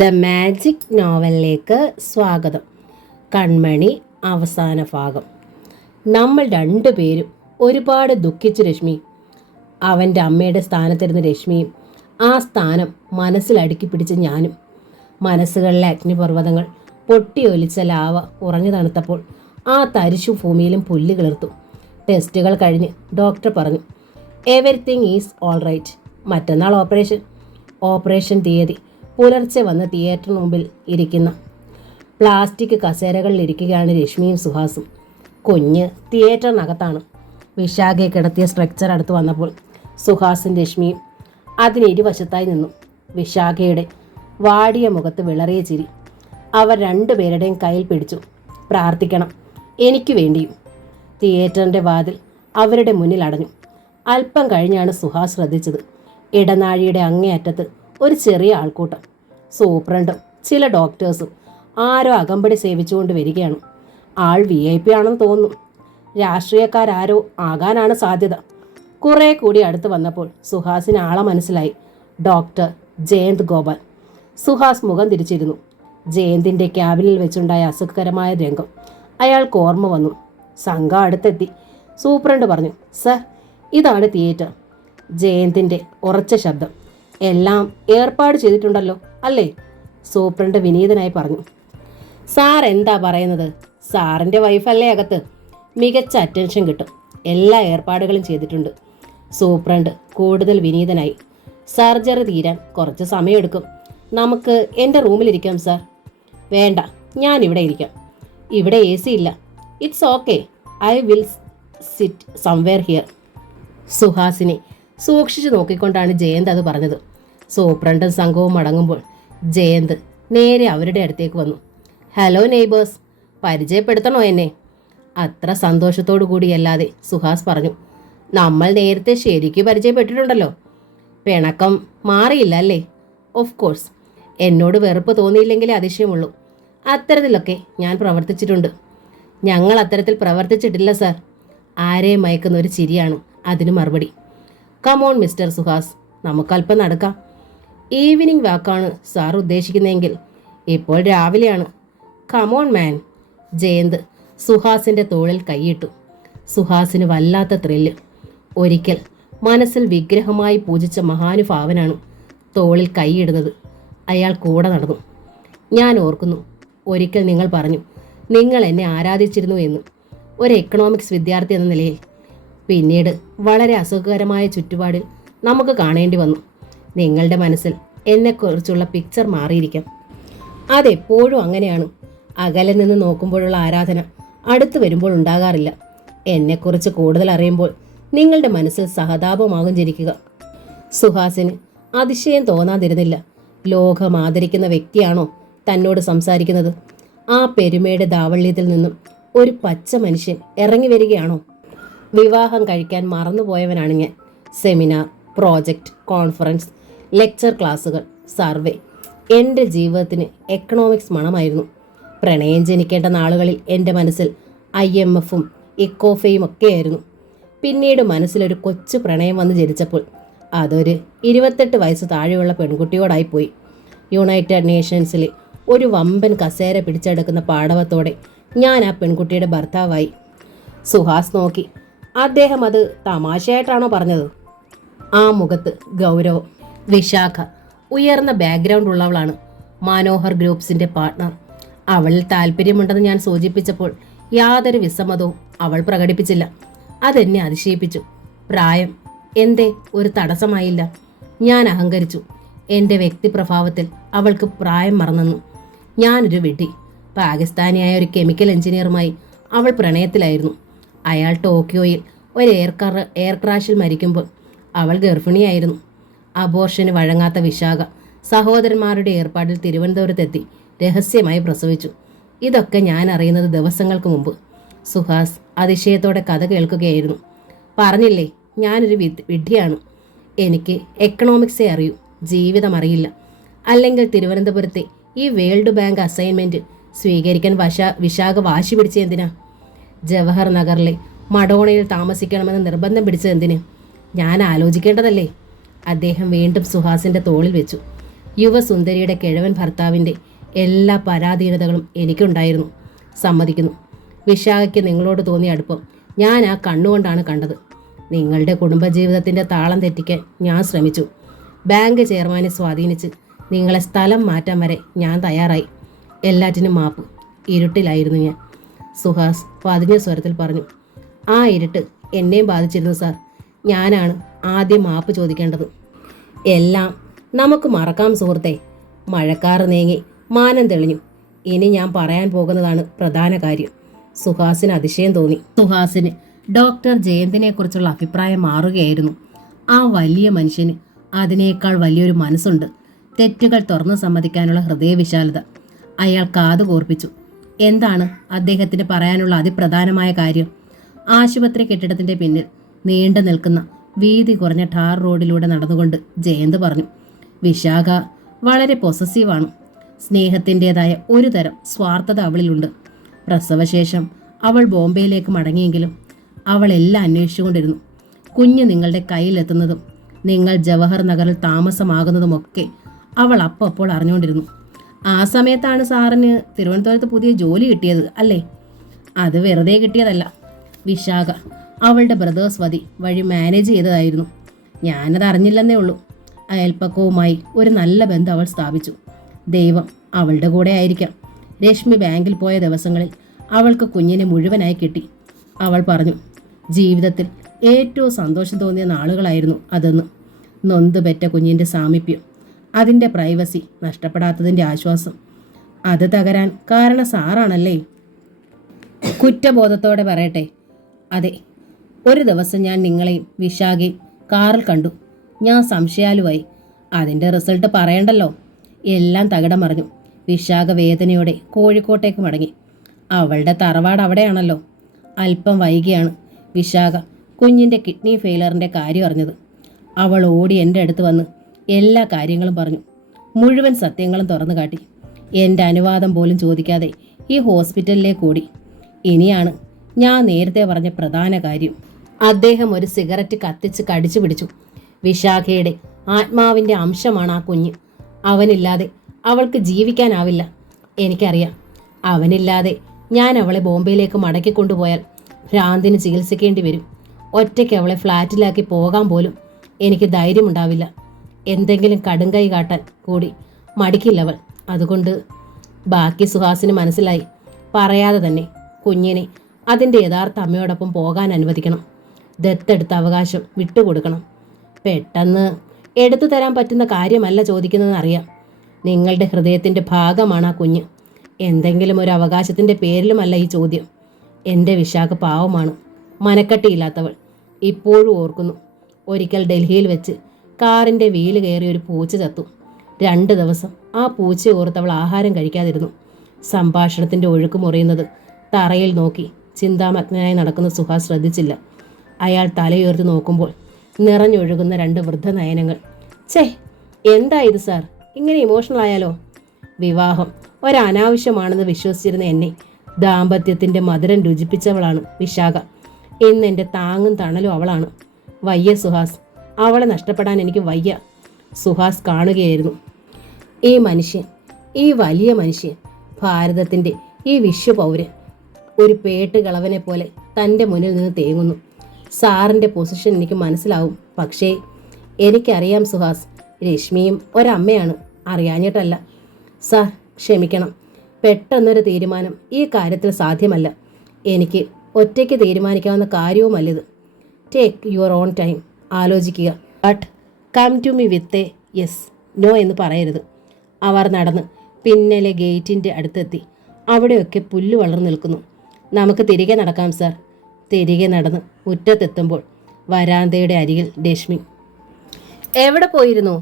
The magic നോവലിലേക്ക് സ്വാഗതം. കൺമണി അവസാന ഭാഗം. നമ്മൾ രണ്ടുപേരും ഒരുപാട് ദുഃഖിച്ചു രശ്മി. അവൻ്റെ അമ്മയുടെ സ്ഥാനത്തിരുന്ന രശ്മിയും ആ സ്ഥാനം മനസ്സിൽ അടുക്കി പിടിച്ച് ഞാനും. മനസ്സുകളിലെ അഗ്നിപർവ്വതങ്ങൾ പൊട്ടിയൊലിച്ച ലാവ ഉറഞ്ഞു തണുത്തപ്പോൾ ആ തരിശു ഭൂമിയിലും പുല്ല് കിളിർത്തു. ടെസ്റ്റുകൾ കഴിഞ്ഞ് ഡോക്ടർ പറഞ്ഞു, എവരിത്തിങ് ഈസ് ഓൾ റൈറ്റ്. മറ്റന്നാൾ ഓപ്പറേഷൻ തീയതി. പുലർച്ചെ വന്ന് തിയേറ്ററിന് മുമ്പിൽ ഇരിക്കുന്ന പ്ലാസ്റ്റിക് കസേരകളിലിരിക്കുകയാണ് രശ്മിയും സുഹാസും. കുഞ്ഞ് തിയേറ്ററിനകത്താണ്. വിശാഖയെ കിടത്തിയ സ്ട്രക്ചർ അടുത്ത് വന്നപ്പോൾ സുഹാസും രശ്മിയും അതിനിരുവശത്തായി നിന്നു. വിശാഖയുടെ വാടിയ മുഖത്ത് വിളറിയ ചിരി. അവർ രണ്ടുപേരുടെയും കയ്യിൽ പിടിച്ചു. പ്രാർത്ഥിക്കണം, എനിക്ക് വേണ്ടിയും. തിയേറ്ററിൻ്റെ വാതിൽ അവരുടെ മുന്നിൽ അടഞ്ഞു. അല്പം കഴിഞ്ഞാണ് സുഹാസ് ശ്രദ്ധിച്ചത്. ഇടനാഴിയുടെ അങ്ങേയറ്റത്ത് ഒരു ചെറിയ ആൾക്കൂട്ടം. സൂപ്രണ്ടും ചില ഡോക്ടേഴ്സും ആരോ അകമ്പടി സേവിച്ചുകൊണ്ട് വരികയാണ്. ആൾ VIP ആണെന്ന് തോന്നുന്നു. രാഷ്ട്രീയക്കാരോ ആകാനാണ് സാധ്യത. കുറേ കൂടി അടുത്ത് വന്നപ്പോൾ സുഹാസിന് ആളെ മനസ്സിലായി. ഡോക്ടർ ജയന്ത് ഗോപാൽ. സുഹാസ് മുഖം തിരിച്ചിരുന്നു. ജയന്തിൻ്റെ ക്യാബിനിൽ വെച്ചുണ്ടായ അസുഖകരമായ രംഗം അയാൾക്ക് ഓർമ്മ വന്നു. സംഘം അടുത്തെത്തി. സൂപ്രണ്ട് പറഞ്ഞു, സർ, ഇതാണ് തിയേറ്റർ. ജയന്തിൻ്റെ ഉറച്ച ശബ്ദം. എല്ലാം ഏർപ്പാട് ചെയ്തിട്ടുണ്ടല്ലോ അല്ലേ? സൂപ്രണ്ട് വിനീതനായി പറഞ്ഞു. സാർ എന്താ പറയുന്നത്? സാറിൻ്റെ വൈഫല്ലേ അകത്ത്. മികച്ച അറ്റൻഷൻ കിട്ടും. എല്ലാ ഏർപ്പാടുകളും ചെയ്തിട്ടുണ്ട്. സൂപ്രണ്ട് കൂടുതൽ വിനീതനായി. സർജറി തീരാൻ കുറച്ച് സമയമെടുക്കും. നമുക്ക് എൻ്റെ റൂമിലിരിക്കാം സാർ. വേണ്ട, ഞാനിവിടെ ഇരിക്കാം. ഇവിടെ AC ഇല്ല. It's okay, I will sit somewhere here. സുഹാസിനെ സൂക്ഷിച്ചു നോക്കിക്കൊണ്ടാണ് ജയന്ത് അത് പറഞ്ഞത്. സൂപ്രണ്ടും സംഘവും മടങ്ങുമ്പോൾ ജയന്ത് നേരെ അവരുടെ അടുത്തേക്ക് വന്നു. ഹലോ നെയ്ബേഴ്സ്, പരിചയപ്പെടുത്തണോ എന്നെ? അത്ര സന്തോഷത്തോടു കൂടിയല്ലാതെ സുഹാസ് പറഞ്ഞു. നമ്മൾ നേരത്തെ ശരിക്കും പരിചയപ്പെട്ടിട്ടുണ്ടല്ലോ. പിണക്കം മാറിയില്ല അല്ലേ? Of course. എന്നോട് വെറുപ്പ് തോന്നിയില്ലെങ്കിലേ അതിശയമുള്ളൂ. അത്തരത്തിലൊക്കെ ഞാൻ പ്രവർത്തിച്ചിട്ടുണ്ട്. ഞങ്ങൾ അത്തരത്തിൽ പ്രവർത്തിച്ചിട്ടില്ല സാർ. ആരെയും മയക്കുന്ന ഒരു ചിരിയാണ് അതിന് മറുപടി. കമോൺ മിസ്റ്റർ സുഹാസ്, നമുക്കല്പം നടക്കാം. ഈവനിങ് വാക്കാണ് സാർ ഉദ്ദേശിക്കുന്നതെങ്കിൽ ഇപ്പോൾ രാവിലെയാണ്. കമോൺ മാൻ. ജയന്ത് സുഹാസിൻ്റെ തോളിൽ കൈയിട്ടു. സുഹാസിന് വല്ലാത്ത ത്രില്ല്. ഒരിക്കൽ മനസ്സിൽ വിഗ്രഹമായി പൂജിച്ച മഹാനുഭാവനാണ് തോളിൽ കൈയിടുന്നത്. അയാൾ കൂടെ നടന്നു. ഞാൻ ഓർക്കുന്നു, ഒരിക്കൽ നിങ്ങൾ പറഞ്ഞു നിങ്ങൾ എന്നെ ആരാധിച്ചിരുന്നു എന്ന്, ഒരു എക്കണോമിക്സ് വിദ്യാർത്ഥി എന്ന നിലയിൽ. പിന്നീട് വളരെ അസുഖകരമായ ചുറ്റുപാടിൽ നമുക്ക് കാണേണ്ടി വന്നു. നിങ്ങളുടെ മനസ്സിൽ എന്നെക്കുറിച്ചുള്ള പിക്ചർ മാറിയിരിക്കാം. അതെപ്പോഴും അങ്ങനെയാണ്. അകലെ നിന്ന് നോക്കുമ്പോഴുള്ള ആരാധന അടുത്ത് വരുമ്പോൾ ഉണ്ടാകാറില്ല. എന്നെക്കുറിച്ച് കൂടുതൽ അറിയുമ്പോൾ നിങ്ങളുടെ മനസ്സിൽ സഹതാപമാകും ജനിക്കുക. സുഹാസിന് അതിശയം തോന്നാതിരുന്നില്ല. ലോകം ആദരിക്കുന്ന വ്യക്തിയാണോ തന്നോട് സംസാരിക്കുന്നത്? ആ പെരുമയുടെ ദാവള്യത്തിൽ നിന്നും ഒരു പച്ച മനുഷ്യൻ ഇറങ്ങി വരികയാണോ? വിവാഹം കഴിക്കാൻ മറന്നുപോയവനാണ് ഞാൻ. സെമിനാർ, പ്രോജക്റ്റ്, കോൺഫറൻസ്, ലെക്ചർ ക്ലാസ്സുകൾ, സർവേ. എൻ്റെ ജീവിതത്തിന് എക്കണോമിക്സ് മണമായിരുന്നു. പ്രണയം ജനിക്കേണ്ട നാളുകളിൽ എൻ്റെ മനസ്സിൽ IMFും ഇക്കോഫയും ഒക്കെയായിരുന്നു. പിന്നീട് മനസ്സിലൊരു കൊച്ചു പ്രണയം വന്ന് ജനിച്ചപ്പോൾ അതൊരു 28 വയസ്സ് താഴെയുള്ള പെൺകുട്ടിയോടായിപ്പോയി. യുണൈറ്റഡ് നേഷൻസിലെ ഒരു വമ്പൻ കസേര പിടിച്ചെടുക്കുന്ന പാടവത്തോടെ ഞാൻ ആ പെൺകുട്ടിയുടെ ഭർത്താവായി. സുഹാസ് നോക്കി. അദ്ദേഹം അത് തമാശയായിട്ടാണോ പറഞ്ഞത്? ആ മുഖത്ത് ഗൗരവം. വിശാഖ ഉയർന്ന ബാക്ക്ഗ്രൗണ്ട് ഉള്ളവളാണ്. മനോഹർ ഗ്രൂപ്പ്സിൻ്റെ പാർട്ട്ണർ. അവളിൽ താല്പര്യമുണ്ടെന്ന് ഞാൻ സൂചിപ്പിച്ചപ്പോൾ യാതൊരു വിസമ്മതവും അവൾ പ്രകടിപ്പിച്ചില്ല. അതെന്നെ അതിശയിപ്പിച്ചു. പ്രായം എന്തേ ഒരു തടസ്സമായില്ല? ഞാൻ അഹങ്കരിച്ചു. എൻ്റെ വ്യക്തിപ്രഭാവത്തിൽ അവൾക്ക് പ്രായം മറന്നു. ഞാനൊരു വിഡ്ഢി. പാകിസ്ഥാനിയായ ഒരു കെമിക്കൽ എഞ്ചിനീയറുമായി അവൾ പ്രണയത്തിലായിരുന്നു. അയാൾ ടോക്കിയോയിൽ ഒരു എയർ ക്രാഷിൽ മരിക്കുമ്പോൾ അവൾ ഗർഭിണിയായിരുന്നു. അബോർഷന് വഴങ്ങാത്ത വിശാഖ സഹോദരന്മാരുടെ ഏർപ്പാടിൽ തിരുവനന്തപുരത്തെത്തി രഹസ്യമായി പ്രസവിച്ചു. ഇതൊക്കെ ഞാൻ അറിയുന്നത് ദിവസങ്ങൾക്ക് മുമ്പ്. സുഹാസ് അതിശയത്തോടെ കഥ കേൾക്കുകയായിരുന്നു. പറഞ്ഞില്ലേ, ഞാനൊരു വിഡ്ഢിയാണ്. എനിക്ക് എക്കണോമിക്സേ അറിയൂ, ജീവിതം അറിയില്ല. അല്ലെങ്കിൽ തിരുവനന്തപുരത്തെ ഈ വേൾഡ് ബാങ്ക് അസൈൻമെൻറ്റ് സ്വീകരിക്കാൻ വിശാഖ വാശി പിടിച്ചെന്തിനാ? ജവഹർ നഗറിലെ മഡോണയിൽ താമസിക്കണമെന്ന് നിർബന്ധം പിടിച്ചതെന്തിന്? ഞാൻ ആലോചിക്കേണ്ടതല്ലേ? അദ്ദേഹം വീണ്ടും സുഹാസിൻ്റെ തോളിൽ വെച്ചു. യുവസുന്ദരിയുടെ കിഴവൻ ഭർത്താവിൻ്റെ എല്ലാ പരാധീനതകളും എനിക്കുണ്ടായിരുന്നു. സമ്മതിക്കുന്നു. വിശാഖയ്ക്ക് നിങ്ങളോട് തോന്നിയ അടുപ്പം ഞാൻ ആ കണ്ണുകൊണ്ടാണ് കണ്ടത്. നിങ്ങളുടെ കുടുംബജീവിതത്തിൻ്റെ താളം തെറ്റിക്കാൻ ഞാൻ ശ്രമിച്ചു. ബാങ്ക് ചെയർമാനെ സ്വാധീനിച്ച് നിങ്ങളെ സ്ഥലം മാറ്റാൻ വരെ ഞാൻ തയ്യാറായി. എല്ലാറ്റിനും മാപ്പ്. ഇരുട്ടിലായിരുന്നു ഞാൻ. സുഹാസ് പതിഞ്ഞ സ്വരത്തിൽ പറഞ്ഞു. ആ ഇരുട്ട് എന്നെയും ബാധിച്ചിരുന്നു സാർ. ഞാനാണ് ആദ്യം മാപ്പ് ചോദിക്കേണ്ടത്. എല്ലാം നമുക്ക് മറക്കാം സുഹൃത്തെ. മഴക്കാറ് നീങ്ങി, മാനം തെളിഞ്ഞു. ഇനി ഞാൻ പറയാൻ പോകുന്നതാണ് പ്രധാന കാര്യം. സുഹാസിന് അതിശയം തോന്നി. സുഹാസിന് ഡോക്ടർ ജയന്തിനെക്കുറിച്ചുള്ള അഭിപ്രായം മാറുകയായിരുന്നു. ആ വലിയ മനുഷ്യന് അതിനേക്കാൾ വലിയൊരു മനസ്സുണ്ട്. തെറ്റുകൾ തുറന്നു സമ്മതിക്കാനുള്ള ഹൃദയവിശാലത. അയാൾ കാതു കോർപ്പിച്ചു. എന്താണ് അദ്ദേഹത്തിന് പറയാനുള്ള അതിപ്രധാനമായ കാര്യം? ആശുപത്രി കെട്ടിടത്തിന്റെ പിന്നിൽ നീണ്ടു നിൽക്കുന്ന വീതി കുറഞ്ഞ ടാർ റോഡിലൂടെ നടന്നുകൊണ്ട് ജയന്ത് പറഞ്ഞു. വിശാഖ വളരെ പൊസസീവാണ്. സ്നേഹത്തിൻ്റെതായ ഒരു തരം സ്വാർത്ഥത അവളിലുണ്ട്. പ്രസവശേഷം അവൾ ബോംബെയിലേക്ക് മടങ്ങിയെങ്കിലും അവൾ എല്ലാം അന്വേഷിച്ചുകൊണ്ടിരുന്നു. കുഞ്ഞ് നിങ്ങളുടെ കയ്യിലെത്തുന്നതും നിങ്ങൾ ജവഹർ നഗറിൽ താമസമാകുന്നതുമൊക്കെ അവൾ അപ്പോൾ അറിഞ്ഞുകൊണ്ടിരുന്നു. ആ സമയത്താണ് സാറിന് തിരുവനന്തപുരത്ത് പുതിയ ജോലി കിട്ടിയത് അല്ലേ? അത് വെറുതെ കിട്ടിയതല്ല. വിശാഖ അവളുടെ ബ്രദേഴ്സ് വതി വഴി മാനേജ് ചെയ്തതായിരുന്നു. ഞാനത് അറിഞ്ഞില്ലെന്നേ ഉള്ളൂ. അയൽപ്പക്കവുമായി ഒരു നല്ല ബന്ധം അവൾ സ്ഥാപിച്ചു. ദൈവം അവളുടെ കൂടെ ആയിരിക്കാം. രശ്മി ബാങ്കിൽ പോയ ദിവസങ്ങളിൽ അവൾക്ക് കുഞ്ഞിനെ മുഴുവനായി കിട്ടി. അവൾ പറഞ്ഞു, ജീവിതത്തിൽ ഏറ്റവും സന്തോഷം തോന്നിയ നാളുകളായിരുന്നു അതെന്ന്. നൊന്തുപെറ്റ കുഞ്ഞിൻ്റെ സാമീപ്യം, അതിൻ്റെ പ്രൈവസി നഷ്ടപ്പെടാത്തതിൻ്റെ ആശ്വാസം, അത് തകരാൻ കാരണം സാറാണല്ലേ? കുറ്റബോധത്തോടെ പറയട്ടെ, അതെ. ഒരു ദിവസം ഞാൻ നിങ്ങളെയും വിശാഖയും കാറിൽ കണ്ടു. ഞാൻ സംശയാലുവായി. അതിൻ്റെ റിസൾട്ട് പറയണ്ടല്ലോ. എല്ലാം തകിടം മറിഞ്ഞു. വിശാഖ വേദനയോടെ കോഴിക്കോട്ടേക്ക് മടങ്ങി. അവളുടെ തറവാട് അവിടെയാണല്ലോ. അല്പം വൈകിയാണ് വിശാഖ കുഞ്ഞിൻ്റെ കിഡ്നി ഫെയിലറിൻ്റെ കാര്യം അറിഞ്ഞത്. അവൾ ഓടി എൻ്റെ അടുത്ത് വന്ന് എല്ലാ കാര്യങ്ങളും പറഞ്ഞു. മുഴുവൻ സത്യങ്ങളും തുറന്നു കാട്ടി. എൻ്റെ അനുവാദം പോലും ചോദിക്കാതെ ഈ ഹോസ്പിറ്റലിലേക്ക് ഓടി. ഇനിയാണ് ഞാൻ നേരത്തെ പറഞ്ഞ പ്രധാന കാര്യം. അദ്ദേഹം ഒരു സിഗരറ്റ് കത്തിച്ച് കടിച്ചു പിടിച്ചു. വിശാഖയുടെ ആത്മാവിൻ്റെ അംശമാണ് ആ കുഞ്ഞ്. അവനില്ലാതെ അവൾക്ക് ജീവിക്കാനാവില്ല. എനിക്കറിയാം. അവനില്ലാതെ ഞാൻ അവളെ ബോംബെയിലേക്ക് മടക്കിക്കൊണ്ടുപോയാൽ ഭ്രാന്തിന് ചികിത്സിക്കേണ്ടി വരും. ഒറ്റയ്ക്ക് അവളെ ഫ്ലാറ്റിലാക്കി പോകാൻ പോലും എനിക്ക് ധൈര്യമുണ്ടാവില്ല. എന്തെങ്കിലും കടുങ്കൈ കാട്ടാൻ കൂടി മടിക്കില്ലവൾ. അതുകൊണ്ട് ബാക്കി സുഹാസിന് മനസ്സിലായി. പറയാതെ തന്നെ കുഞ്ഞിനെ അതിൻ്റെ യഥാർത്ഥ അമ്മയോടൊപ്പം പോകാൻ അനുവദിക്കണം. ദത്തെടുത്ത അവകാശം വിട്ടുകൊടുക്കണം. പെട്ടെന്ന് എടുത്തു തരാൻ പറ്റുന്ന കാര്യമല്ല ചോദിക്കുന്നതെന്ന് അറിയാം. നിങ്ങളുടെ ഹൃദയത്തിൻ്റെ ഭാഗമാണ് ആ കുഞ്ഞ്. എന്തെങ്കിലും ഒരു അവകാശത്തിൻ്റെ പേരിലുമല്ല ഈ ചോദ്യം. എൻ്റെ വിശാഖ പാവമാണ്, മനക്കട്ടിയില്ലാത്തവൾ. ഇപ്പോഴും ഓർക്കുന്നു, ഒരിക്കൽ ഡൽഹിയിൽ വെച്ച് കാറിൻ്റെ വീല് കയറി ഒരു പൂച്ച ചത്തു. 2 ദിവസം ആ പൂച്ചയെ ഓർത്തവൾ ആഹാരം കഴിക്കാതിരുന്നു. സംഭാഷണത്തിൻ്റെ ഒഴുക്ക് മുറിയുന്നത് തറയിൽ നോക്കി ചിന്താമഗ്നനായി നടക്കുന്ന സുഹാസ് ശ്രദ്ധിച്ചില്ല. അയാൾ തലയുയർത്തി നോക്കുമ്പോൾ നിറഞ്ഞൊഴുകുന്ന 2 വൃദ്ധനയനങ്ങൾ. ഛേ, എന്താ ഇത് സാർ, ഇങ്ങനെ ഇമോഷണൽ ആയാലോ? വിവാഹം ഒരനാവശ്യമാണെന്ന് വിശ്വസിച്ചിരുന്ന എന്നെ ദാമ്പത്യത്തിൻ്റെ മധുരം രുചിപ്പിച്ചവളാണ് വിശാഖ. ഇന്ന് എൻ്റെ താങ്ങും തണലും അവളാണ്. വയ്യ സുഹാസ്, അവളെ നഷ്ടപ്പെടാൻ എനിക്ക് വയ്യ. സുഹാസ് കാണുകയായിരുന്നു. ഈ മനുഷ്യൻ, ഈ വലിയ മനുഷ്യൻ, ഭാരതത്തിൻ്റെ ഈ വിശ്വപൗരൻ ഒരു പേട്ടുകളവനെ പോലെ തൻ്റെ മുന്നിൽ നിന്ന് തേങ്ങുന്നു. സാറിൻ്റെ പൊസിഷൻ എനിക്ക് മനസ്സിലാവും. പക്ഷേ എനിക്കറിയാം സുഹാസ്, രശ്മിയും ഒരമ്മയാണ്. അറിയാഞ്ഞിട്ടല്ല. സാർ ക്ഷമിക്കണം. പെട്ടെന്നൊരു തീരുമാനം ഈ കാര്യത്തിൽ സാധ്യമല്ല. എനിക്ക് ഒറ്റയ്ക്ക് തീരുമാനിക്കാവുന്ന കാര്യവുമല്ലിത്. Take your own time. ആലോചിക്കുക. But come to me with a yes no എന്ന് പറയരുത്. അവർ നടന്ന് പിന്നിലെ ഗേറ്റിൻ്റെ അടുത്തെത്തി. അവിടെയൊക്കെ പുല്ല് വളർന്നു നിൽക്കുന്നു. നമുക്ക് തിരികെ നടക്കാം സാർ. തിരികെ നടന്ന് മുറ്റത്തെത്തുമ്പോൾ വരാന്തയുടെ അരികിൽ രശ്മി. എവിടെ പോയിരുന്നു?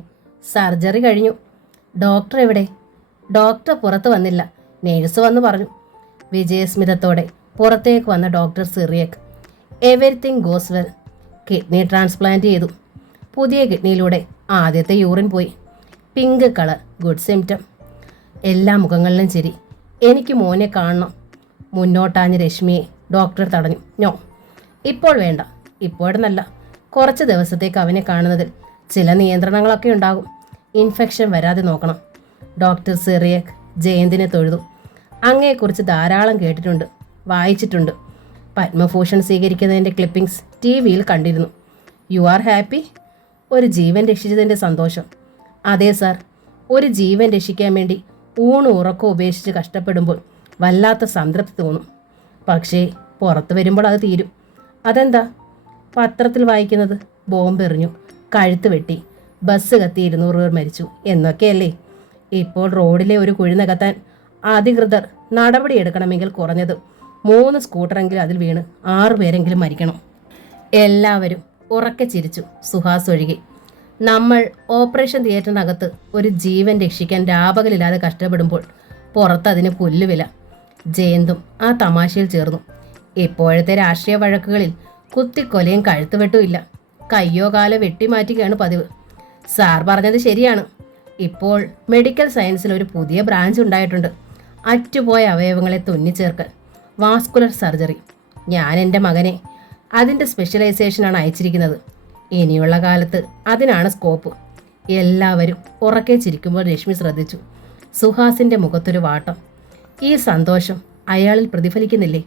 സർജറി കഴിഞ്ഞു. ഡോക്ടർ എവിടെ? ഡോക്ടർ പുറത്ത് വന്നില്ല. നേഴ്സ് വന്ന് പറഞ്ഞു. വിജയസ്മിതത്തോടെ പുറത്തേക്ക് വന്ന doctor Cyriac. Everything goes well. Kidney transplant ചെയ്തു. പുതിയ കിഡ്നിയിലൂടെ ആദ്യത്തെ യൂറിൻ പോയി. Pink colour, good symptom. എല്ലാ മുഖങ്ങളിലും ചിരി. എനിക്ക് മോനെ കാണണം. മുന്നോട്ടാഞ്ഞ് രശ്മിയെ ഡോക്ടർ തടഞ്ഞു. നോ, ഇപ്പോൾ വേണ്ട. ഇപ്പോഴെന്നല്ല, കുറച്ച് ദിവസത്തേക്ക് അവനെ കാണുന്നതിൽ ചില നിയന്ത്രണങ്ങളൊക്കെ ഉണ്ടാകും. ഇൻഫെക്ഷൻ വരാതെ നോക്കണം. ഡോക്ടർ സിറിയക് ജയന്തിനെ തൊഴുതു. അങ്ങയെക്കുറിച്ച് ധാരാളം കേട്ടിട്ടുണ്ട്, വായിച്ചിട്ടുണ്ട്. പത്മഭൂഷൺ സ്വീകരിക്കുന്നതിൻ്റെ ക്ലിപ്പിംഗ്സ് ടി വിയിൽ കണ്ടിരുന്നു. You are happy? ഒരു ജീവൻ രക്ഷിച്ചതിൻ്റെ സന്തോഷം. അതെ സാർ, ഒരു ജീവൻ രക്ഷിക്കാൻ വേണ്ടി ഊണും ഉറക്കവും ഉപേക്ഷിച്ച് കഷ്ടപ്പെടുമ്പോൾ വല്ലാത്ത സംതൃപ്തി തോന്നും. പക്ഷേ പുറത്ത് വരുമ്പോൾ അത് തീരും. അതെന്താ? പത്രത്തിൽ വായിക്കുന്നത് ബോംബെറിഞ്ഞു, കഴുത്ത് വെട്ടി, ബസ് കത്തി 200 പേർ മരിച്ചു എന്നൊക്കെയല്ലേ. ഇപ്പോൾ റോഡിലെ ഒരു കുഴി നികത്താൻ അധികൃതർ നടപടിയെടുക്കണമെങ്കിൽ കുറഞ്ഞത് 3 സ്കൂട്ടറെങ്കിലും അതിൽ വീണ് 6 പേരെങ്കിലും മരിക്കണം. എല്ലാവരും ഉറക്കെ ചിരിച്ചു, സുഹാസ് ഒഴികെ. നമ്മൾ ഓപ്പറേഷൻ തിയേറ്ററിനകത്ത് ഒരു ജീവൻ രക്ഷിക്കാൻ രാപകലില്ലാതെ കഷ്ടപ്പെടുമ്പോൾ പുറത്തതിന് പുല്ലുവില. ജയന്തും ആ തമാശയിൽ ചേർന്നു. ഇപ്പോഴത്തെ രാഷ്ട്രീയ വഴക്കുകളിൽ കുത്തിക്കൊലയും കഴുത്തുവെട്ടും ഇല്ല, കയ്യോ കാലോ വെട്ടിമാറ്റുകയാണ് പതിവ്. സാർ പറഞ്ഞത് ശരിയാണ്. ഇപ്പോൾ മെഡിക്കൽ സയൻസിൽ ഒരു പുതിയ ബ്രാഞ്ച് ഉണ്ടായിട്ടുണ്ട്. അറ്റുപോയ അവയവങ്ങളെ തുന്നിച്ചേർക്കൽ, വാസ്കുലർ സർജറി. ഞാൻ എൻ്റെ മകനെ അതിൻ്റെ സ്പെഷ്യലൈസേഷനാണ് അയച്ചിരിക്കുന്നത്. ഇനിയുള്ള കാലത്ത് അതിനാണ് സ്കോപ്പ്. എല്ലാവരും ഉറക്കെ ചിരിക്കുമ്പോൾ രശ്മി ശ്രദ്ധിച്ചു. സുഹാസിൻ്റെ മുഖത്തൊരു വാട്ടം. ഈ സന്തോഷം അയാളിൽ പ്രതിഫലിക്കുന്നില്ലേ?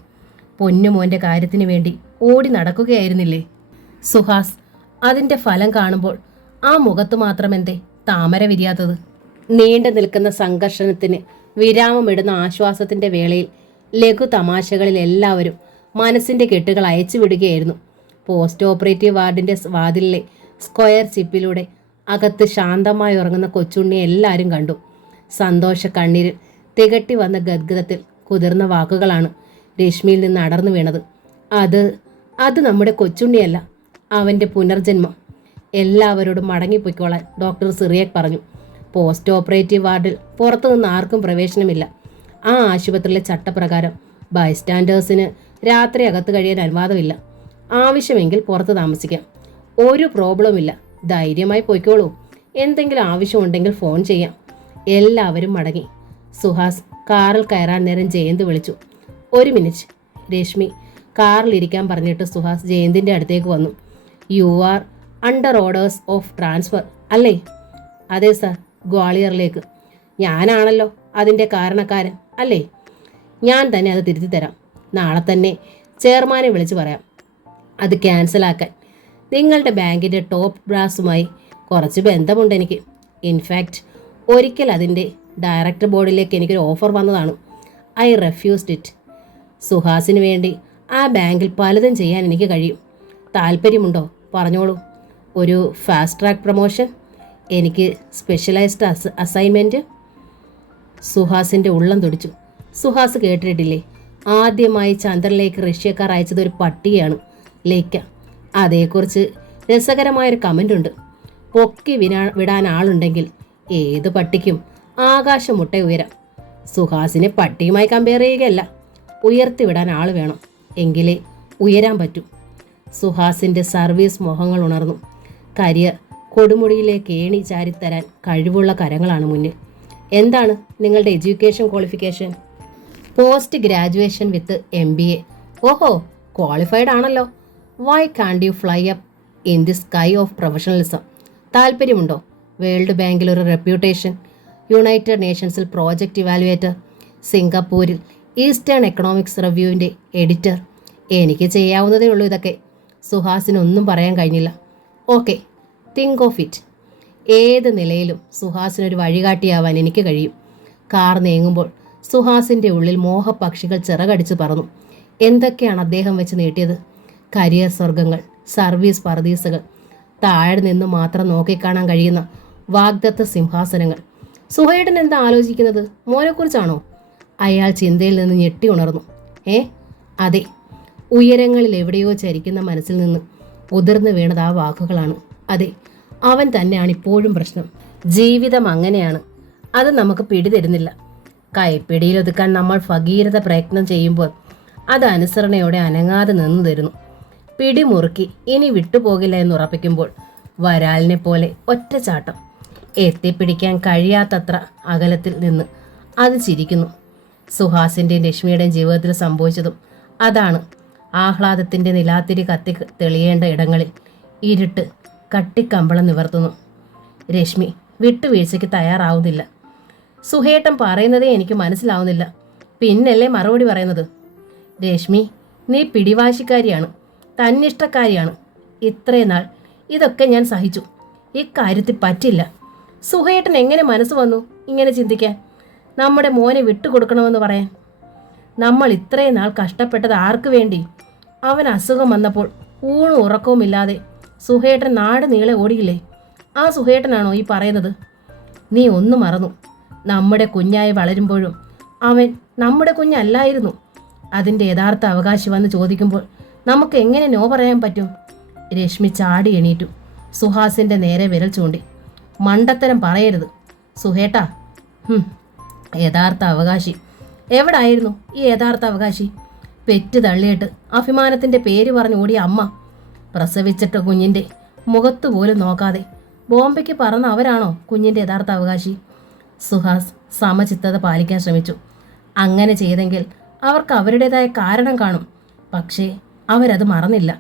പൊന്നുമോൻ്റെ കാര്യത്തിന് വേണ്ടി ഓടി നടക്കുകയായിരുന്നില്ലേ സുഹാസ്? അതിൻ്റെ ഫലം കാണുമ്പോൾ ആ മുഖത്ത് മാത്രമെന്തേ താമര വിരിയാത്തത്? നീണ്ടു നിൽക്കുന്ന സംഘർഷണത്തിന് വിരാമമിടുന്ന ആശ്വാസത്തിൻ്റെ വേളയിൽ ലഘു തമാശകളിൽ എല്ലാവരും മനസ്സിൻ്റെ കെട്ടുകൾ അയച്ചു വിടുകയായിരുന്നു. പോസ്റ്റ് ഓപ്പറേറ്റീവ് വാർഡിൻ്റെ വാതിലിലെ സ്ക്വയർ ചിപ്പിലൂടെ അകത്ത് ശാന്തമായി ഉറങ്ങുന്ന കൊച്ചുണ്ണിയെ എല്ലാവരും കണ്ടു. സന്തോഷ കണ്ണീരിൽ തികട്ടി വന്ന ഗദ്ഗതത്തിൽ കുതിർന്ന വാക്കുകളാണ് രശ്മിയിൽ നിന്ന് അടർന്നു വീണത്. അത് നമ്മുടെ കൊച്ചുണ്ണിയല്ല, അവൻ്റെ പുനർജന്മം. എല്ലാവരോടും മടങ്ങിപ്പോയിക്കോളാൻ ഡോക്ടർ സിറിയക് പറഞ്ഞു. പോസ്റ്റ് ഓപ്പറേറ്റീവ് വാർഡിൽ പുറത്തുനിന്ന് ആർക്കും പ്രവേശനമില്ല. ആ ആശുപത്രിയിലെ ചട്ടപ്രകാരം ബൈസ്റ്റാൻഡേഴ്സിന് രാത്രി അകത്ത് കഴിയാൻ അനുവാദമില്ല. ആവശ്യമെങ്കിൽ പുറത്ത് താമസിക്കാം. ഒരു പ്രോബ്ലമില്ല, ധൈര്യമായി പോയിക്കോളൂ. എന്തെങ്കിലും ആവശ്യമുണ്ടെങ്കിൽ ഫോൺ ചെയ്യാം. എല്ലാവരും മടങ്ങി. സുഹാസ് കാറിൽ കയറാൻ നേരം ജയന്ത് വിളിച്ചു. 1 മിനിറ്റ്. രശ്മി കാറിലിരിക്കാൻ പറഞ്ഞിട്ട് സുഹാസ് ജയന്തിൻ്റെ അടുത്തേക്ക് വന്നു. You are under orders of transfer അല്ലേ? അതെ സാർ, ഗ്വാളിയറിലേക്ക്. ഞാനാണല്ലോ അതിൻ്റെ കാരണക്കാരൻ അല്ലേ? ഞാൻ തന്നെ അത് തിരുത്തി തരാം. നാളെ തന്നെ ചെയർമാനെ വിളിച്ച് പറയാം അത് ക്യാൻസലാക്കാൻ. നിങ്ങളുടെ ബാങ്കിൻ്റെ ടോപ്പ് ബ്രാസുമായി കുറച്ച് ബന്ധമുണ്ട് എനിക്ക്. ഇൻഫാക്റ്റ് ഒരിക്കൽ അതിൻ്റെ ഡയറക്ടർ ബോർഡിലേക്ക് എനിക്കൊരു ഓഫർ വന്നതാണ്. I refused it. സുഹാസിന് വേണ്ടി ആ ബാങ്കിൽ പലതും ചെയ്യാൻ എനിക്ക് കഴിയും. താല്പര്യമുണ്ടോ? പറഞ്ഞോളൂ. ഒരു ഫാസ്റ്റ് ട്രാക്ക് പ്രൊമോഷൻ, എനിക്ക് സ്പെഷ്യലൈസ്ഡ് അസൈൻമെൻറ്റ്. സുഹാസിൻ്റെ ഉള്ളം തുടിച്ചു. സുഹാസ് കേട്ടിട്ടില്ലേ? ആദ്യമായി ചന്ദ്രനിലേക്ക് റഷ്യക്കാർ അയച്ചത് ഒരു പട്ടികയാണ്, ലേക്ക. അതേക്കുറിച്ച് രസകരമായൊരു കമൻ്റ് ഉണ്ട്. പൊക്കി വിടാൻ ആളുണ്ടെങ്കിൽ ഏത് പട്ടിക്കും ആകാശമുട്ട ഉയരാം. സുഹാസിനെ പട്ടിയുമായി കമ്പയർ ചെയ്യുകയല്ല, ഉയർത്തിവിടാൻ ആൾ വേണം, എങ്കിലേ ഉയരാൻ പറ്റൂ. സുഹാസിൻ്റെ സർവീസ് മോഹങ്ങൾ ഉണർന്നു. കരിയർ കൊടുമുടിയിലേക്ക് ഏണി ചാരിത്തരാൻ കഴിവുള്ള കരങ്ങളാണ് മുന്നിൽ. എന്താണ് നിങ്ങളുടെ education qualification? Post graduation with MBA. ഓഹോ, ക്വാളിഫൈഡ് ആണല്ലോ. Why can't you fly up in the sky of professionalism? താല്പര്യമുണ്ടോ? വേൾഡ് ബാങ്കിൽ ഒരു റെപ്യൂട്ടേഷൻ, യുണൈറ്റഡ് നേഷൻസിൽ പ്രോജക്റ്റ് ഇവാലുവേറ്റർ, സിംഗപ്പൂരിൽ ഈസ്റ്റേൺ എക്കണോമിക്സ് റിവ്യൂവിൻ്റെ എഡിറ്റർ. എനിക്ക് ചെയ്യാവുന്നതേ ഉള്ളൂ ഇതൊക്കെ. സുഹാസിനൊന്നും പറയാൻ കഴിഞ്ഞില്ല. Okay, think of it. ഏത് നിലയിലും സുഹാസിനൊരു വഴികാട്ടിയാവാൻ എനിക്ക് കഴിയും. കാർ നീങ്ങുമ്പോൾ സുഹാസിൻ്റെ ഉള്ളിൽ മോഹപക്ഷികൾ ചിറകടിച്ച് പറന്നു. എന്തൊക്കെയാണ് അദ്ദേഹം വെച്ച് നീട്ടിയത്? കരിയർ സ്വർഗങ്ങൾ, സർവീസ് പർദീസകൾ, താഴെ നിന്ന് മാത്രം നോക്കിക്കാണാൻ കഴിയുന്ന വാഗ്ദത്ത സിംഹാസനങ്ങൾ. സുഹേടൻ എന്താ ആലോചിക്കുന്നത്? മോനെക്കുറിച്ചാണോ? അയാൾ ചിന്തയിൽ നിന്ന് ഞെട്ടി ഉണർന്നു. അതെ, ഉയരങ്ങളിൽ എവിടെയോ ചരിക്കുന്ന മനസ്സിൽ നിന്ന് ഉതിർന്നു വീണത് ആ വാക്കുകളാണ്. അതെ, അവൻ തന്നെയാണ് ഇപ്പോഴും പ്രശ്നം. ജീവിതം അങ്ങനെയാണ്, അത് നമുക്ക് പിടിതരുന്നില്ല. കൈപ്പിടിയിലൊതുക്കാൻ നമ്മൾ ഭഗീരഥ പ്രയത്നം ചെയ്യുമ്പോൾ അത് അനുസരണയോടെ അനങ്ങാതെ നിന്നു തരുന്നു. പിടിമുറുക്കി ഇനി വിട്ടുപോകില്ല എന്ന് ഉറപ്പിക്കുമ്പോൾ വരാലിനെ പോലെ ഒറ്റച്ചാട്ടം. എത്തിപ്പിടിക്കാൻ കഴിയാത്തത്ര അകലത്തിൽ നിന്ന് അത് ചിരിക്കുന്നു. സുഹാസിൻ്റെയും രശ്മിയുടെയും ജീവിതത്തിൽ സംഭവിച്ചതും അതാണ്. ആഹ്ലാദത്തിൻ്റെ നിലാത്തിരി തെളിയേണ്ട ഇടങ്ങളിൽ ഇരുട്ട് കട്ടിക്കമ്പളം നിവർത്തുന്നു. രശ്മി വിട്ടുവീഴ്ചയ്ക്ക് തയ്യാറാവുന്നില്ല. സുഹേട്ടൻ പറയുന്നതേ എനിക്ക് മനസ്സിലാവുന്നില്ല. പിന്നല്ലേ മറുപടി പറയുന്നത്? രശ്മി, നീ പിടിവാശിക്കാരിയാണ്, തന്നിഷ്ടക്കാരിയാണ്. ഇത്രയും നാൾ ഇതൊക്കെ ഞാൻ സഹിച്ചു. ഇക്കാര്യത്തിൽ പറ്റില്ല. സുഹേട്ടൻ എങ്ങനെ മനസ്സ് വന്നു ഇങ്ങനെ ചിന്തിക്കാൻ, നമ്മുടെ മോനെ വിട്ടുകൊടുക്കണമെന്ന് പറയാൻ? നമ്മൾ ഇത്രയും നാൾ കഷ്ടപ്പെട്ടത് ആർക്കു വേണ്ടി? അവൻ അസുഖം വന്നപ്പോൾ ഊണും ഉറക്കവുമില്ലാതെ സുഹേട്ടൻ നാട് നീളെ ഓടിയില്ലേ? ആ സുഹേട്ടനാണോ ഈ പറയുന്നത്? നീ ഒന്നു മറന്നു. നമ്മുടെ കുഞ്ഞായി വളരുമ്പോഴും അവൻ നമ്മുടെ കുഞ്ഞല്ലായിരുന്നു. അതിൻ്റെ യഥാർത്ഥ അവകാശി വന്ന് ചോദിക്കുമ്പോൾ നമുക്ക് എങ്ങനെ നോ പറയാൻ പറ്റും? രശ്മി ചാടി എണീറ്റു. സുഹാസിൻ്റെ നേരെ വിരൽ ചൂണ്ടി. മണ്ടത്തരം പറയരുത് സുഹേട്ടാ. യഥാർത്ഥ അവകാശി എവിടായിരുന്നു ഈ യഥാർത്ഥ അവകാശി? പെറ്റ് തള്ളിയിട്ട് അഭിമാനത്തിൻ്റെ പേര് പറഞ്ഞ് ഓടിയ അമ്മ, പ്രസവിച്ചിട്ട കുഞ്ഞിൻ്റെ മുഖത്ത് പോലും നോക്കാതെ ബോംബെക്ക് പറന്ന അവരാണോ കുഞ്ഞിൻ്റെ യഥാർത്ഥ അവകാശി? സുഹാസ് സമചിത്തത പാലിക്കാൻ ശ്രമിച്ചു. അങ്ങനെ ചെയ്തെങ്കിൽ അവർക്ക് അവരുടേതായ കാരണം കാണും. പക്ഷേ അവരത് മറന്നില്ല.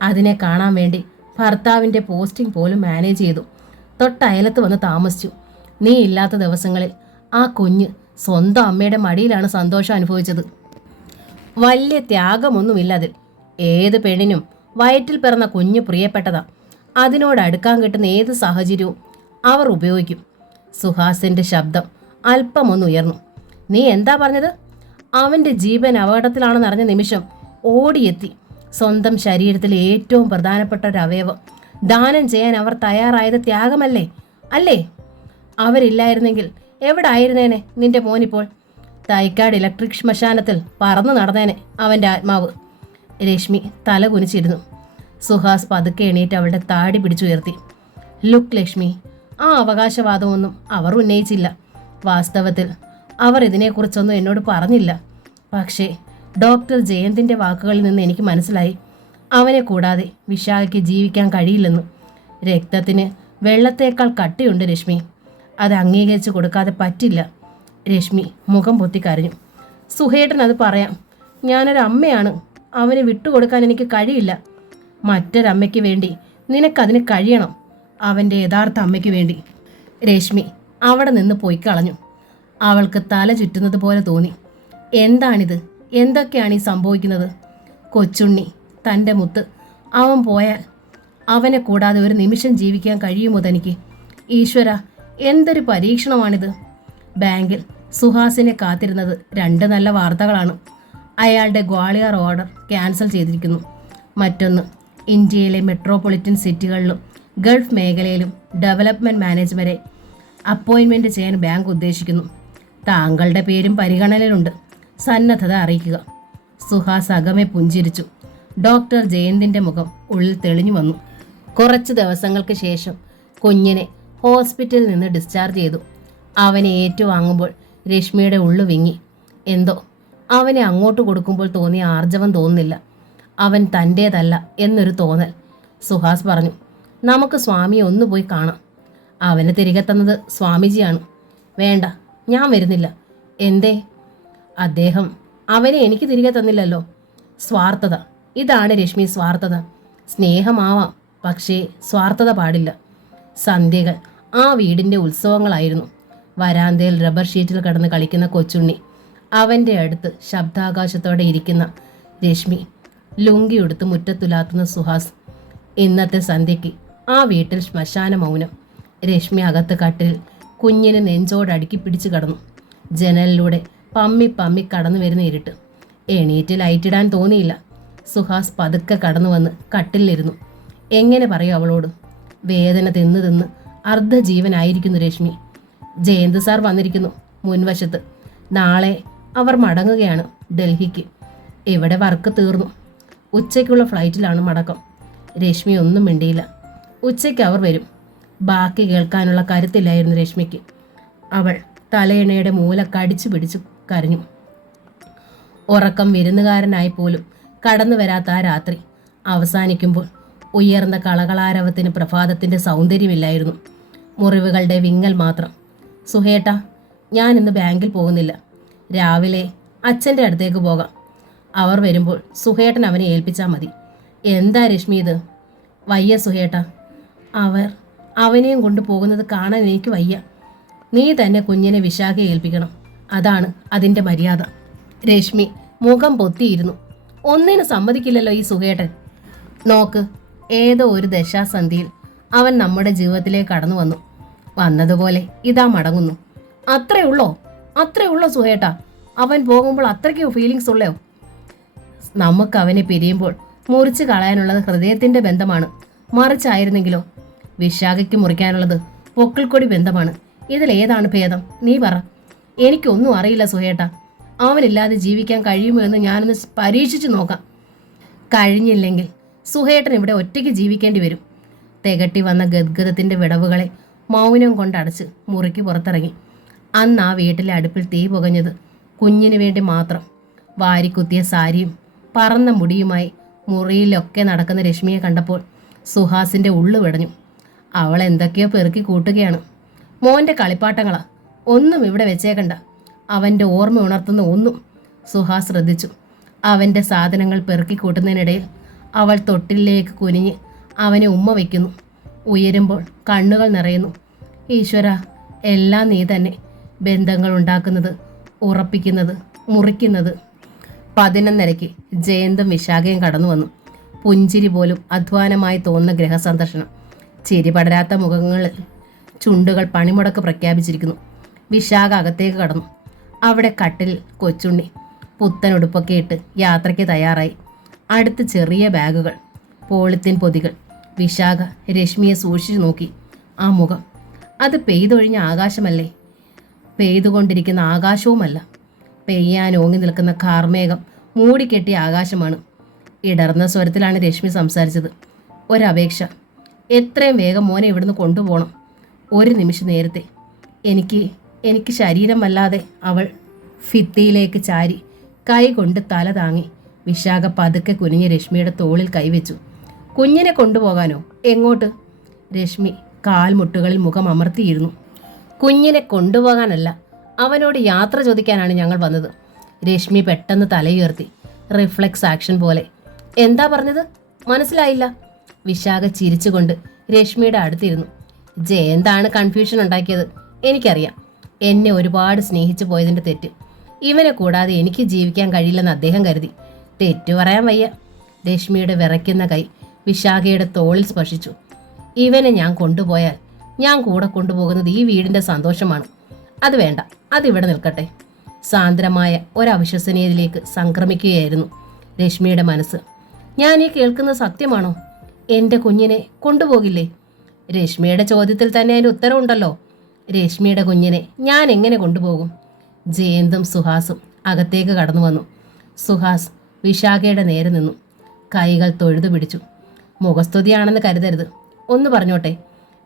അതിനെ കാണാൻ വേണ്ടി ഭർത്താവിൻ്റെ പോസ്റ്റിംഗ് പോലും മാനേജ് ചെയ്തു. തൊട്ടയലത്ത് വന്ന് താമസിച്ചു. നീ ഇല്ലാത്ത ദിവസങ്ങളിൽ ആ കുഞ്ഞ് സ്വന്തം അമ്മയുടെ മടിയിലാണ് സന്തോഷം അനുഭവിച്ചത്. വലിയ ത്യാഗമൊന്നുമില്ലതിൽ. ഏത് പെണ്ണിനും വയറ്റിൽ പിറന്ന കുഞ്ഞ് പ്രിയപ്പെട്ടതാ. അതിനോട് അടുക്കാൻ കിട്ടുന്ന ഏത് സാഹചര്യവും അവർ ഉപയോഗിക്കും. സുഹാസിൻ്റെ ശബ്ദം അല്പമൊന്ന് ഉയർന്നു. നീ എന്താ പറഞ്ഞത്? അവൻ്റെ ജീവൻ അപകടത്തിലാണെന്നറിഞ്ഞ നിമിഷം ഓടിയെത്തി സ്വന്തം ശരീരത്തിലെ ഏറ്റവും പ്രധാനപ്പെട്ട ഒരു അവയവം ദാനം ചെയ്യാൻ അവർ തയ്യാറായത് ത്യാഗമല്ലേ? അല്ലേ? അവരില്ലായിരുന്നെങ്കിൽ എവിടെ ആയിരുന്നേനെ നിന്റെ മോനിപ്പോൾ? തൈക്കാട് ഇലക്ട്രിക് ശ്മശാനത്തിൽ പറന്നു നടന്നേനെ അവൻ്റെ ആത്മാവ്. രശ്മി തല കുനിച്ചിരുന്നു. സുഹാസ് പതുക്കെ എണീറ്റ് അവളുടെ താടി പിടിച്ചുയർത്തി. ലുക്ക് ലക്ഷ്മി, ആ അവകാശവാദമൊന്നും അവർ ഉന്നയിച്ചില്ല. വാസ്തവത്തിൽ അവർ ഇതിനെക്കുറിച്ചൊന്നും എന്നോട് പറഞ്ഞില്ല. പക്ഷേ ഡോക്ടർ ജയന്തിൻ്റെ വാക്കുകളിൽ നിന്ന് എനിക്ക് മനസ്സിലായി, അവനെ കൂടാതെ വിശാഖയ്ക്ക് ജീവിക്കാൻ കഴിയില്ലെന്ന്. രക്തത്തിന് വെള്ളത്തേക്കാൾ കട്ടിയുണ്ട് രശ്മി. അത് അംഗീകരിച്ച് കൊടുക്കാതെ പറ്റില്ല. രശ്മി മുഖം പൊത്തി കരഞ്ഞു. സുഹേട്ടൻ അത് പറയാം. ഞാനൊരമ്മയാണ്. അവന് വിട്ടുകൊടുക്കാൻ എനിക്ക് കഴിയില്ല. മറ്റൊരമ്മയ്ക്ക് വേണ്ടി നിനക്കതിന് കഴിയണം. അവൻ്റെ യഥാർത്ഥ അമ്മയ്ക്ക് വേണ്ടി. രശ്മി അവിടെ നിന്ന് പോയി കളഞ്ഞു. അവൾക്ക് തല ചുറ്റുന്നത് പോലെ തോന്നി. എന്താണിത്? എന്തൊക്കെയാണ് ഈ സംഭവിക്കുന്നത്? കൊച്ചുണ്ണി, തൻ്റെ മുത്ത്, അവൻ പോയാൽ അവനെ കൂടാതെ ഒരു നിമിഷം ജീവിക്കാൻ കഴിയുമോ തനിക്ക്? ഈശ്വര, എന്തൊരു പരീക്ഷണമാണിത്. ബാങ്കിൽ സുഹാസിനെ കാത്തിരുന്നത് 2 നല്ല വാർത്തകളാണ്. അയാളുടെ ഗ്വാളിയർ ഓർഡർ ക്യാൻസൽ ചെയ്തിരിക്കുന്നു. മറ്റൊന്ന്, ഇന്ത്യയിലെ മെട്രോപൊളിറ്റൻ സിറ്റികളിലും ഗൾഫ് മേഖലയിലും ഡെവലപ്മെൻറ്റ് മാനേജറെ അപ്പോയിൻമെൻറ്റ് ചെയ്യാൻ ബാങ്ക് ഉദ്ദേശിക്കുന്നു. താങ്കളുടെ പേരും പരിഗണനയിലുണ്ട്. സന്നദ്ധത അറിയിക്കുക. സുഹാസ് അകമേ പുഞ്ചിരിച്ചു. ഡോക്ടർ ജയന്തിൻ്റെ മുഖം ഉള്ളിൽ തെളിഞ്ഞു വന്നു. കുറച്ച് ദിവസങ്ങൾക്ക് ശേഷം കുഞ്ഞിനെ ഹോസ്പിറ്റലിൽ നിന്ന് ഡിസ്ചാർജ് ചെയ്തു. അവനെ ഏറ്റുവാങ്ങുമ്പോൾ രശ്മിയുടെ ഉള്ളു വിങ്ങി. എന്തോ അവനെ അങ്ങോട്ട് കൊടുക്കുമ്പോൾ തോന്നിയ ആർജവം തോന്നുന്നില്ല. അവൻ തൻ്റേതല്ല എന്നൊരു തോന്നൽ. സുഹാസ് പറഞ്ഞു, നമുക്ക് സ്വാമിയെ ഒന്ന് പോയി കാണാം. അവനെ തിരികെ തന്നത് സ്വാമിജിയാണ്. വേണ്ട, ഞാൻ വരുന്നില്ല. എന്തേ? അദ്ദേഹം അവനെ എനിക്ക് തിരികെ തന്നില്ലല്ലോ. സ്വാർത്ഥത. ഇതാണ് രശ്മി, സ്വാർത്ഥത. സ്നേഹമാവാം, പക്ഷേ സ്വാർത്ഥത പാടില്ല. സന്ധ്യകൾ ആ വീടിൻ്റെ ഉത്സവങ്ങളായിരുന്നു. വരാന്തയിൽ റബ്ബർ ഷീറ്റിൽ കിടന്ന് കളിക്കുന്ന കൊച്ചുണ്ണി, അവൻ്റെ അടുത്ത് ശബ്ദാകാശത്തോടെ ഇരിക്കുന്ന രശ്മി, ലുങ്കിയെടുത്ത് മുറ്റത്തുലാത്തുന്ന സുഹാസ്. ഇന്നത്തെ സന്ധ്യയ്ക്ക് ആ വീട്ടിൽ ശ്മശാന മൗനം. രശ്മി അകത്ത് കട്ടിൽ കുഞ്ഞിനെ നെഞ്ചോടടുക്കി പിടിച്ചു കടന്നു. ജനലിലൂടെ പമ്മി പമ്മി കടന്നു വരുന്ന ഇരുട്ട്. എണീറ്റ് ലൈറ്റിടാൻ തോന്നിയില്ല. സുഹാസ് പതുക്കെ കടന്നു വന്ന് കട്ടിലിരുന്നു. എങ്ങനെ പറയും അവളോട്? വേദന തിന്ന് തിന്ന് അർദ്ധജീവനായിരിക്കുന്നു രശ്മി. ജയന്ത് സാർ വന്നിരിക്കുന്നു മുൻവശത്ത്. നാളെ അവർ മടങ്ങുകയാണ് ഡൽഹിക്ക്. ഇവിടെ വർക്ക് തീർന്നു. ഉച്ചയ്ക്കുള്ള ഫ്ലൈറ്റിലാണ് മടക്കം. രശ്മി ഒന്നും മിണ്ടിയില്ല. ഉച്ചയ്ക്ക് അവർ വരും. ബാക്കി കേൾക്കാനുള്ള കരുത്തില്ലായിരുന്നു രശ്മിക്ക്. അവൾ തലയിണയുടെ മൂല കടിച്ചു പിടിച്ചു കരഞ്ഞു. ഉറക്കം വിരുന്നുകാരനായി പോലും കടന്നു വരാത്ത ആ രാത്രി അവസാനിക്കുമ്പോൾ ഉയർന്ന കളകളാരവത്തിന് പ്രഭാതത്തിൻ്റെ സൗന്ദര്യമില്ലായിരുന്നു. മുറിവുകളുടെ വിങ്ങൽ മാത്രം. സുഹേട്ടാ, ഞാൻ ഇന്ന് ബാങ്കിൽ പോകുന്നില്ല. രാവിലെ അച്ഛൻ്റെ അടുത്തേക്ക് പോകാം. അവർ വരുമ്പോൾ സുഹേട്ടൻ അവനെ ഏൽപ്പിച്ചാൽ മതി. എന്താ രശ്മി ഇത്? വയ്യ സുഹേട്ടാ. അവർ അവനെയും കൊണ്ടുപോകുന്നത് കാണാൻ എനിക്ക് വയ്യ. നീ തന്നെ കുഞ്ഞിനെ വിശാഖയെ ഏൽപ്പിക്കണം. അതാണ് അതിൻ്റെ മര്യാദ. രശ്മി മുഖം പൊത്തിയിരുന്നു. ഒന്നിനും സമ്മതിക്കില്ലല്ലോ ഈ സുഖേട്ടൻ. നോക്ക്, ഏതോ ഒരു ദശാസന്ധിയിൽ അവൻ നമ്മുടെ ജീവിതത്തിലേക്ക് കടന്നു വന്നതുപോലെ ഇതാ മടങ്ങുന്നു. അത്രേ ഉള്ളോ സുഹേട്ടാ? അവൻ പോകുമ്പോൾ അത്രയ്ക്കോ ഫീലിങ്സ് ഉള്ളോ? നമുക്ക് അവനെ പിരിയുമ്പോൾ മുറിച്ച് കളയാനുള്ളത് ഹൃദയത്തിൻ്റെ ബന്ധമാണ്. മറിച്ചായിരുന്നെങ്കിലോ വിശാഖയ്ക്ക് മുറിക്കാനുള്ളത് പൊക്കിൾക്കൊടി ബന്ധമാണ്. ഇതിലേതാണ് ഭേദം? നീ പറ. എനിക്കൊന്നും അറിയില്ല സുഹേട്ടാ. അവനില്ലാതെ ജീവിക്കാൻ കഴിയുമോ എന്ന് ഞാനൊന്ന് പരീക്ഷിച്ചു നോക്കാം. കഴിഞ്ഞില്ലെങ്കിൽ സുഹേട്ടൻ ഇവിടെ ഒറ്റയ്ക്ക് ജീവിക്കേണ്ടി വരും. തികട്ടി വന്ന ഗദ്ഗതത്തിൻ്റെ വിടവുകളെ മൗനം കൊണ്ടടച്ച് മുറിക്ക് പുറത്തിറങ്ങി. അന്ന് ആ വീട്ടിലെ അടുപ്പിൽ തീ പുകഞ്ഞത് കുഞ്ഞിന് വേണ്ടി മാത്രം. വാരിക്കുത്തിയ സാരിയും പറന്ന മുടിയുമായി മുറിയിലൊക്കെ നടക്കുന്ന രശ്മിയെ കണ്ടപ്പോൾ സുഹാസിൻ്റെ ഉള്ളു വിടഞ്ഞു. അവൾ എന്തൊക്കെയോ പെറുക്കി കൂട്ടുകയാണ്. മോൻ്റെ കളിപ്പാട്ടങ്ങളാ, ഒന്നും ഇവിടെ വെച്ചേക്കണ്ട. അവൻ്റെ ഓർമ്മ ഉണർത്തുന്ന ഒന്നും. സുഹാസ് ശ്രദ്ധിച്ചു. അവൻ്റെ സാധനങ്ങൾ പെറുക്കി കൂട്ടുന്നതിനിടയിൽ അവൾ തൊട്ടിലേക്ക് കുനിഞ്ഞ് അവനെ ഉമ്മ വയ്ക്കുന്നു. ഉയരുമ്പോൾ കണ്ണുകൾ നിറയുന്നു. ഈശ്വര, എല്ലാം നീ തന്നെ. ബന്ധങ്ങൾ ഉണ്ടാക്കുന്നത്, ഉറപ്പിക്കുന്നത്, മുറിക്കുന്നത്. 11:30 ജയന്തും വിശാഖയും കടന്നു വന്നു. പുഞ്ചിരി പോലും അധ്വാനമായി തോന്നുന്ന ഗൃഹസന്ദർശനം. ചിരി പടരാത്ത മുഖങ്ങളിൽ ചുണ്ടുകൾ പണിമുടക്ക് പ്രഖ്യാപിച്ചിരിക്കുന്നു. വിശാഖ അകത്തേക്ക് കടന്നു. അവിടെ കട്ടിലിൽ കൊച്ചുണ്ണി പുത്തൻ ഉടുപ്പൊക്കെ ഇട്ട് യാത്രയ്ക്ക് തയ്യാറായി. അടുത്ത് ചെറിയ ബാഗുകൾ, പോളിത്തീൻ പൊതികൾ. വിശാഖ രശ്മിയെ സൂക്ഷിച്ചു നോക്കി. ആ മുഖം, അത് പെയ്തൊഴിഞ്ഞ ആകാശമല്ലേ? പെയ്തുകൊണ്ടിരിക്കുന്ന ആകാശവുമല്ല, പെയ്യാൻ ഓങ്ങി നിൽക്കുന്ന കാർമേഘം മൂടിക്കെട്ടിയ ആകാശമാണ്. ഇടർന്ന സ്വരത്തിലാണ് രശ്മി സംസാരിച്ചത്. ഒരപേക്ഷ. എത്രയും വേഗം മോനെ ഇവിടുന്ന് കൊണ്ടുപോകണം. ഒരു നിമിഷം നേരത്തെ. എനിക്ക് ശരീരമല്ലാതെ. അവൾ ഭിത്തിയിലേക്ക് ചാരി കൈ കൊണ്ട് തല താങ്ങി. വിശാഖ പതുക്കെ കുനിഞ്ഞ് രശ്മിയുടെ തോളിൽ കൈവച്ചു. കുഞ്ഞിനെ കൊണ്ടുപോകാനോ? എങ്ങോട്ട്? രശ്മി കാൽമുട്ടുകളിൽ മുഖം അമർത്തിയിരുന്നു. കുഞ്ഞിനെ കൊണ്ടുപോകാനല്ല, അവനോട് യാത്ര ചോദിക്കാനാണ് ഞങ്ങൾ വന്നത്. രശ്മി പെട്ടെന്ന് തലയുയർത്തി, റിഫ്ലെക്സ് ആക്ഷൻ പോലെ. എന്താ പറഞ്ഞത്? മനസ്സിലായില്ല. വിശാഖ ചിരിച്ചുകൊണ്ട് രശ്മിയുടെ അടുത്തിരുന്നു. ജയന്താണ് കൺഫ്യൂഷൻ ഉണ്ടാക്കിയത്. എനിക്കറിയാം. എന്നെ ഒരുപാട് സ്നേഹിച്ചു പോയതിൻ്റെ തെറ്റ്. ഇവനെ കൂടാതെ എനിക്ക് ജീവിക്കാൻ കഴിയില്ലെന്ന് അദ്ദേഹം കരുതി. തെറ്റു പറയാൻ വയ്യ. രശ്മിയുടെ വിറയ്ക്കുന്ന കൈ വിശാഖയുടെ തോളിൽ സ്പർശിച്ചു. ഇവനെ ഞാൻ കൊണ്ടുപോയാൽ ഞാൻ കൂടെ കൊണ്ടുപോകുന്നത് ഈ വീടിൻ്റെ സന്തോഷമാണ്. അത് വേണ്ട, അതിവിടെ നിൽക്കട്ടെ. സാന്ദ്രമായ ഒരവിശ്വസനീയതയിലേക്ക് സംക്രമിക്കുകയായിരുന്നു രശ്മിയുടെ മനസ്സ്. ഞാൻ ഈ കേൾക്കുന്നത് സത്യമാണോ? എൻ്റെ കുഞ്ഞിനെ കൊണ്ടുപോകില്ലേ? രശ്മിയുടെ ചോദ്യത്തിൽ തന്നെ അതിൻ്റെ ഉത്തരവുണ്ടല്ലോ. രശ്മിയുടെ കുഞ്ഞിനെ ഞാൻ എങ്ങനെ കൊണ്ടുപോകും? ജയന്തും സുഹാസും അകത്തേക്ക് കടന്നു വന്നു. സുഹാസ് വിശാഖയുടെ നേരെ നിന്നു. കൈകൾ തൊഴുതു പിടിച്ചു. മുഖസ്തുതിയാണെന്ന് കരുതരുത്. ഒന്ന് പറഞ്ഞോട്ടെ,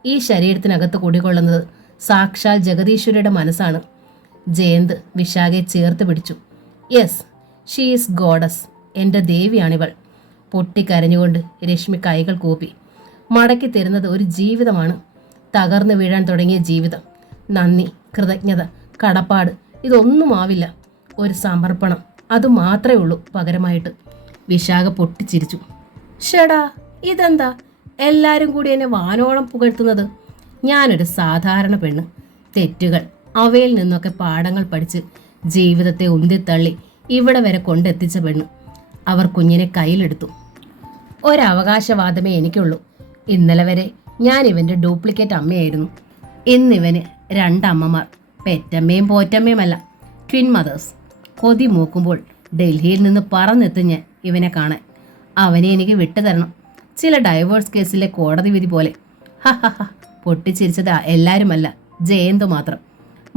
ഈ ശരീരത്തിനകത്ത് കുടികൊള്ളുന്നത് സാക്ഷാൽ ജഗദീശ്വരിയുടെ മനസ്സാണ്. ജയന്ത് വിശാഖയെ ചേർത്ത് പിടിച്ചു. Yes, she is goddess. എൻ്റെ ദേവിയാണിവൾ. പൊട്ടിക്കരഞ്ഞുകൊണ്ട് രശ്മി കൈകൾ കൂപ്പി. മടക്കി തരുന്നത് ഒരു ജീവിതമാണ്. തകർന്നു വീഴാൻ തുടങ്ങിയ ജീവിതം. നന്ദി, കൃതജ്ഞത, കടപ്പാട്, ഇതൊന്നും ആവില്ല. ഒരു സമർപ്പണം, അത് മാത്രമേ ഉള്ളൂ പകരമായിട്ട്. വിശാഖ പൊട്ടിച്ചിരിച്ചു. ഷടാ, ഇതെന്താ എല്ലാവരും കൂടി എന്നെ വാനോളം പുകഴ്ത്തുന്നത്? ഞാനൊരു സാധാരണ പെണ്ണ്. തെറ്റുകൾ, അവയിൽ നിന്നൊക്കെ പാഠങ്ങൾ പഠിച്ച് ജീവിതത്തെ ഉന്തിത്തള്ളി ഇവിടെ വരെ കൊണ്ടെത്തിച്ച പെണ്ണ്. അവർ കുഞ്ഞിനെ കയ്യിലെടുത്തു. ഒരവകാശവാദമേ എനിക്കുള്ളൂ. ഇന്നലെ വരെ ഞാൻ ഇവൻ്റെ ഡ്യൂപ്ലിക്കേറ്റ് അമ്മയായിരുന്നു. ഇന്നിവന് 2 അമ്മമാർ. പെറ്റമ്മയും പോറ്റമ്മയുമല്ല, ട്വിൻ മദേഴ്സ്. കൊതി മൂക്കുമ്പോൾ ഡൽഹിയിൽ നിന്ന് പറന്നെത്തും ഞാൻ ഇവനെ കാണാൻ. അവനെ എനിക്ക് വിട്ടുതരണം. ചില ഡൈവേഴ്സ് കേസിലെ കോടതി വിധി പോലെ. ഹ പൊട്ടിച്ചിരിച്ചത് എല്ലാവരുമല്ല, ജയന്തു മാത്രം.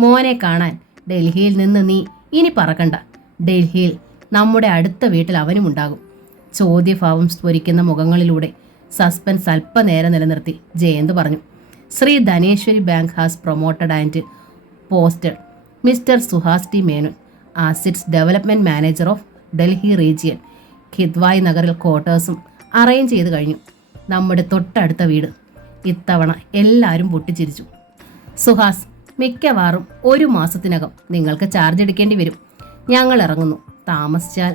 മോനെ കാണാൻ ഡൽഹിയിൽ നിന്ന് നീ ഇനി പറക്കണ്ട. ഡൽഹിയിൽ നമ്മുടെ അടുത്ത വീട്ടിൽ അവനും ഉണ്ടാകും. ചോദ്യഭാവം സ്ഫുരിക്കുന്ന മുഖങ്ങളിലൂടെ സസ്പെൻസ് അല്പനേരം നിലനിർത്തി ജയന്ത് പറഞ്ഞു. Shri Dhaneshwari bank has promoted and posted mister Suhas T Menon as its development manager of Delhi region. Kidwai നഗറിൽ ക്വാർട്ടേഴ്സും അറേഞ്ച് ചെയ്ത് കഴിഞ്ഞു. നമ്മുടെ തൊട്ടടുത്ത വീട്. ഇത്തവണ എല്ലാവരും പൊട്ടിച്ചിരിച്ചു. സുഹാസ്, മിക്കവാറും 1 മാസത്തിനകം നിങ്ങൾക്ക് ചാർജ് എടുക്കേണ്ടി വരും. ഞങ്ങൾ ഇറങ്ങുന്നു. താമസിച്ചാൽ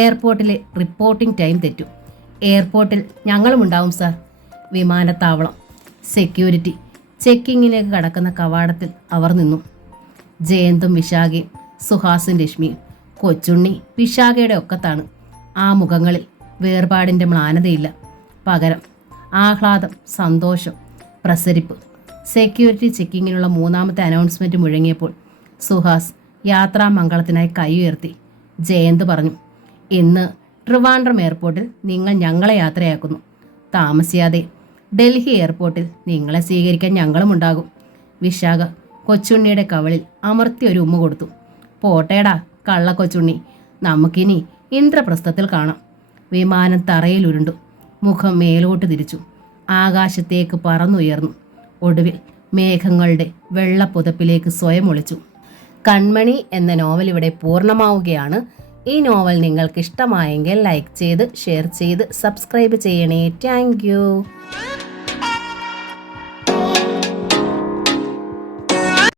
എയർപോർട്ടിലെ റിപ്പോർട്ടിംഗ് ടൈം തെറ്റും. എയർപോർട്ടിൽ ഞങ്ങളും ഉണ്ടാവും സാർ. വിമാനത്താവളം സെക്യൂരിറ്റി ചെക്കിങ്ങിലേക്ക് കടക്കുന്ന കവാടത്തിൽ അവർ നിന്നു. ജയന്തും വിശാഖയും സുഹാസും രശ്മിയും. കൊച്ചുണ്ണി വിശാഖയുടെ ഒക്കത്താണ്. ആ മുഖങ്ങളിൽ വേർപാടിൻ്റെ മ്ലാനതയില്ല, പകരം ആഹ്ലാദം, സന്തോഷം, പ്രസരിപ്പ്. സെക്യൂരിറ്റി ചെക്കിങ്ങിനുള്ള മൂന്നാമത്തെ അനൗൺസ്മെൻറ്റ് മുഴങ്ങിയപ്പോൾ സുഹാസ് യാത്രാമംഗളത്തിനായി കൈ ഉയർത്തി. ജയന്ത് പറഞ്ഞു, ഇന്ന് ട്രിവാൻഡ്രം എയർപോർട്ടിൽ നിങ്ങൾ ഞങ്ങളെ യാത്രയാക്കുന്നു. താമസിയാതെ ഡൽഹി എയർപോർട്ടിൽ നിങ്ങളെ സ്വീകരിക്കാൻ ഞങ്ങളും ഉണ്ടാകും. വിശാഖ കൊച്ചുണ്ണിയുടെ കവളിൽ അമർത്തി ഒരു ഉമ്മ കൊടുത്തു. പോട്ടേടാ കള്ള കൊച്ചുണ്ണി, നമുക്കിനി ഇന്ദ്രപ്രസ്ഥത്തിൽ കാണാം. വിമാനം തറയിൽ ഉരുണ്ടു. മുഖം മേലോട്ട് തിരിച്ചു. ആകാശത്തേക്ക് പറന്നുയർന്നു. ഒടുവിൽ മേഘങ്ങളുടെ വെള്ളപ്പുതപ്പിലേക്ക് സ്വയം ഒളിച്ചു. കൺമണി എന്ന നോവൽ ഇവിടെ പൂർണ്ണമാവുകയാണ്. ഈ നോവൽ നിങ്ങൾക്ക് ഇഷ്ടമായെങ്കിൽ ലൈക്ക് ചെയ്ത്, ഷെയർ ചെയ്ത്, സബ്സ്ക്രൈബ് ചെയ്യണേ. Thank you.